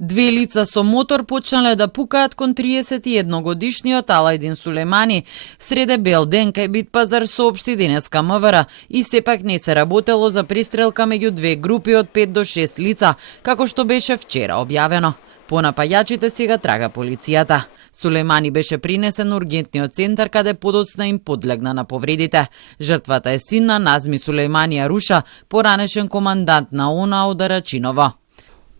Две лица со мотор почнале да пукаат кон 31-годишниот Алајдин Сулејмани среде бел ден кај Битпазар, соопшти денеска МВР, и сепак не се работело за пристрелка меѓу две групи од 5 до 6 лица, како што беше вчера објавено. По напајачите сега трага полицијата. Сулејмани беше принесен на ургентниот центар каде подоцна им подлегна на повредите. Жртвата е син на Назми Сулејмани Аруша, поранешен командант на ОНА од Арачиново.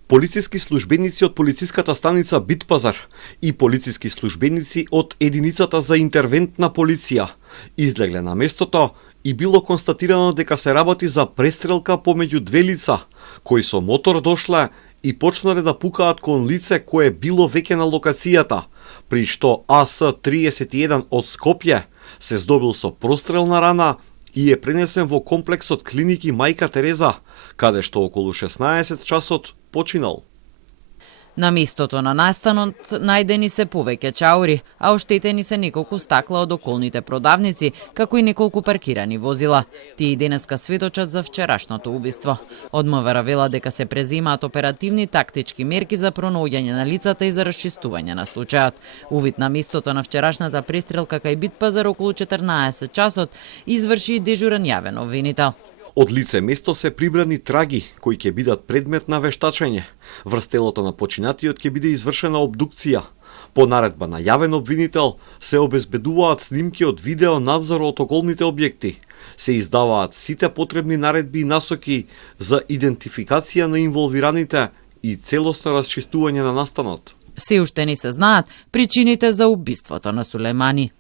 Полициски службеници од полициската станица Битпазар и полициски службеници од единицата за интервентна полиција излегле на местото и било констатирано дека се работи за престрелка помеѓу две лица кои со мотор дошле и почнале да пукаат кон лице кое било веќе на локацијата, при што АС-31 од Скопје се здобил со прострелна рана и е пренесен во комплексот клиники Мајка Тереза, каде што околу 16 часот починал. На местото на настанот најдени се повеќе чаури, а оштетени се неколку стакла од околните продавници, како и неколку паркирани возила. Тие денеска сведочат за вчерашното убиство. Од МВР вела дека се преземаат оперативни тактички мерки за пронаоѓање на лицата и за расчистување на случајот. Увид на местото на вчерашната престрелка кај Битпазар околу 14 часот изврши и дежурен јавен обвинител. Од лице место се прибрани траги кои ќе бидат предмет на вештачење. Врз телото на починатиот ќе биде извршена обдукција. По наредба на јавен обвинител се обезбедуваат снимки од видео надзор од околните објекти. Се издаваат сите потребни наредби и насоки за идентификација на инволвираните и целосно расчистување на настанот. Се уште не се знаат причините за убиството на Сулејмани.